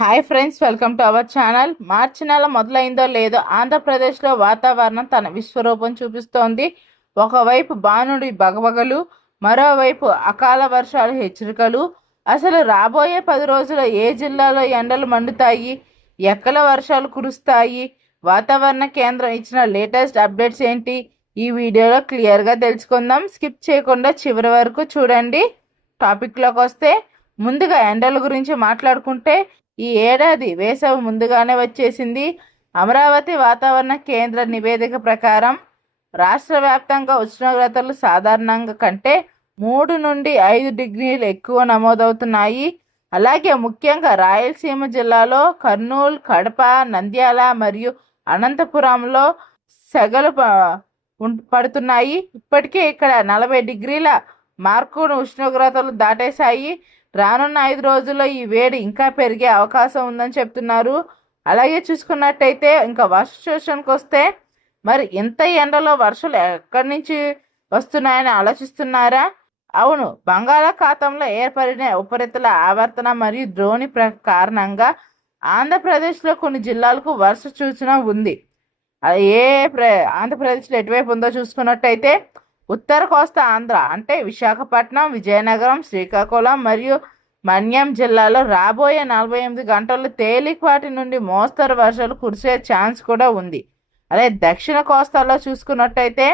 Hi friends, welcome to our channel. March నెల మొదలైందో లేదో ఆంధ్రప్రదేశ్లో వాతావరణం తన విశ్వరూపం చూపిస్తోంది. ఒకవైపు బాణుడి బగబగలు, మరోవైపు అకాల వర్షాలు హెచ్చరికలు. అసలు రాబోయే 10 రోజులు ఏ జిల్లాలో ఎండలు మండుతాయి, ఎక్కల వర్షాలు కురుస్తాయి, వాతావరణ కేంద్రం ఇచ్చిన లేటెస్ట్ అప్డేట్స్ ఏంటి, ఈ వీడియోలో క్లియర్గా తెలుసుకుందాం. స్కిప్ చేయకుండా చివరి వరకు చూడండి. టాపిక్లోకి వస్తే ముందుగా ఎండల గురించి మాట్లాడుకుంటే ఈ ఏడాది వేసవి ముందుగానే వచ్చేసింది. అమరావతి వాతావరణ కేంద్ర నివేదిక ప్రకారం రాష్ట్ర వ్యాప్తంగా ఉష్ణోగ్రతలు సాధారణంగా కంటే 3 నుండి 5 డిగ్రీలు ఎక్కువ నమోదవుతున్నాయి. అలాగే ముఖ్యంగా రాయలసీమ జిల్లాలో కర్నూలు, కడప, నంద్యాల మరియు అనంతపురంలో సెగలు పడుతున్నాయి. ఇప్పటికే ఇక్కడ 40 డిగ్రీల మార్కును ఉష్ణోగ్రతలు దాటేశాయి. రానున్న 5 రోజుల్లో ఈ వేడి ఇంకా పెరిగే అవకాశం ఉందని చెప్తున్నారు. అలాగే చూసుకున్నట్టయితే ఇంకా వర్ష సూచనకు వస్తే మరి ఇంత ఎండలో వర్షాలు ఎక్కడి నుంచి వస్తున్నాయని ఆలోచిస్తున్నారా? అవును, బంగాళాఖాతంలో ఏర్పడిన ఉపరితల ఆవర్తన మరియు ద్రోణి కారణంగా ఆంధ్రప్రదేశ్లో కొన్ని జిల్లాలకు వర్ష సూచన ఉంది. ఆంధ్రప్రదేశ్లో ఎటువైపు ఉందో చూసుకున్నట్టయితే ఉత్తర కోస్తా ఆంధ్ర అంటే విశాఖపట్నం, విజయనగరం, శ్రీకాకుళం మరియు మన్యం జిల్లాలో రాబోయే 48 గంటల్లో తేలికపాటి నుండి మోస్తరు వర్షాలు కురిసే ఛాన్స్ కూడా ఉంది. అదే దక్షిణ కోస్తాలో చూసుకున్నట్టయితే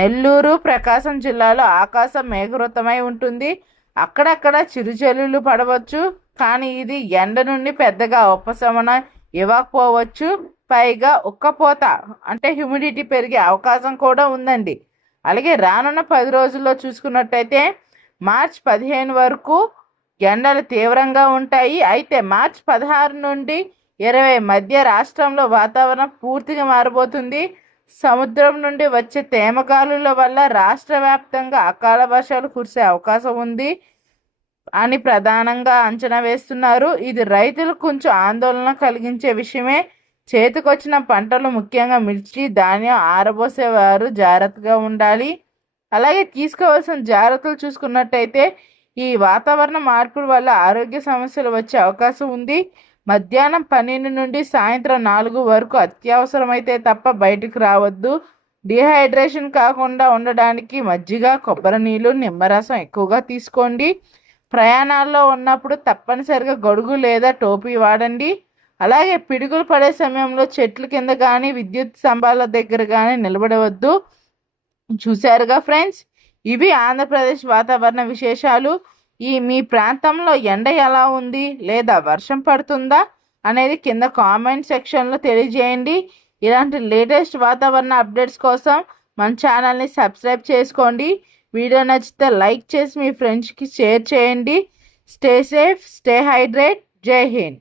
నెల్లూరు, ప్రకాశం జిల్లాలో ఆకాశం మేఘవృతమై ఉంటుంది. అక్కడక్కడ చిరుజల్లులు పడవచ్చు, కానీ ఇది ఎండ నుండి పెద్దగా ఉపశమనం ఇవ్వకపోవచ్చు. పైగా ఉక్కపోత అంటే హ్యూమిడిటీ పెరిగే అవకాశం కూడా ఉందండి. అలాగే రానున్న 10 రోజుల్లో చూసుకున్నట్టయితే మార్చి 15 వరకు ఎండలు తీవ్రంగా ఉంటాయి. అయితే మార్చి 16 నుండి 20 మధ్య రాష్ట్రంలో వాతావరణం పూర్తిగా మారబోతుంది. సముద్రం నుండి వచ్చే తేమగాలుల వల్ల రాష్ట్ర వ్యాప్తంగా అకాల వర్షాలు కురిసే అవకాశం ఉంది అని ప్రధానంగా అంచనా వేస్తున్నారు. ఇది రైతులకు కొంచెం ఆందోళన కలిగించే విషయమే. చేతికొచ్చిన పంటలు ముఖ్యంగా మిర్చి, ధాన్యం ఆరబోసేవారు జాగ్రత్తగా ఉండాలి. అలాగే తీసుకోవాల్సిన జాగ్రత్తలు చూసుకున్నట్టయితే ఈ వాతావరణ మార్పుల వల్ల ఆరోగ్య సమస్యలు వచ్చే అవకాశం ఉంది. మధ్యాహ్నం 12 నుండి సాయంత్రం 4 వరకు అత్యవసరమైతే తప్ప బయటకు రావద్దు. డిహైడ్రేషన్ కాకుండా ఉండడానికి మజ్జిగ, కొబ్బరి నీళ్ళు, నిమ్మరసం ఎక్కువగా తీసుకోండి. ప్రయాణాల్లో ఉన్నప్పుడు తప్పనిసరిగా గొడుగు లేదా టోపీ వాడండి. అలాగే పిడుగులు పడే సమయంలో చెట్ల కింద కానీ విద్యుత్ స్తంభాల దగ్గర కానీ నిలబడవద్దు. చూశారుగా ఫ్రెండ్స్, ఇవి ఆంధ్రప్రదేశ్ వాతావరణ విశేషాలు. మీ ప్రాంతంలో ఎండ ఎలా ఉంది లేదా వర్షం పడుతుందా అనేది కింద కామెంట్ సెక్షన్లో తెలియజేయండి. ఇలాంటి లేటెస్ట్ వాతావరణ అప్డేట్స్ కోసం మన ఛానల్ని సబ్స్క్రైబ్ చేసుకోండి. వీడియో నచ్చితే లైక్ చేసి మీ ఫ్రెండ్స్కి షేర్ చేయండి. Stay safe, stay hydrate. జై హింద్.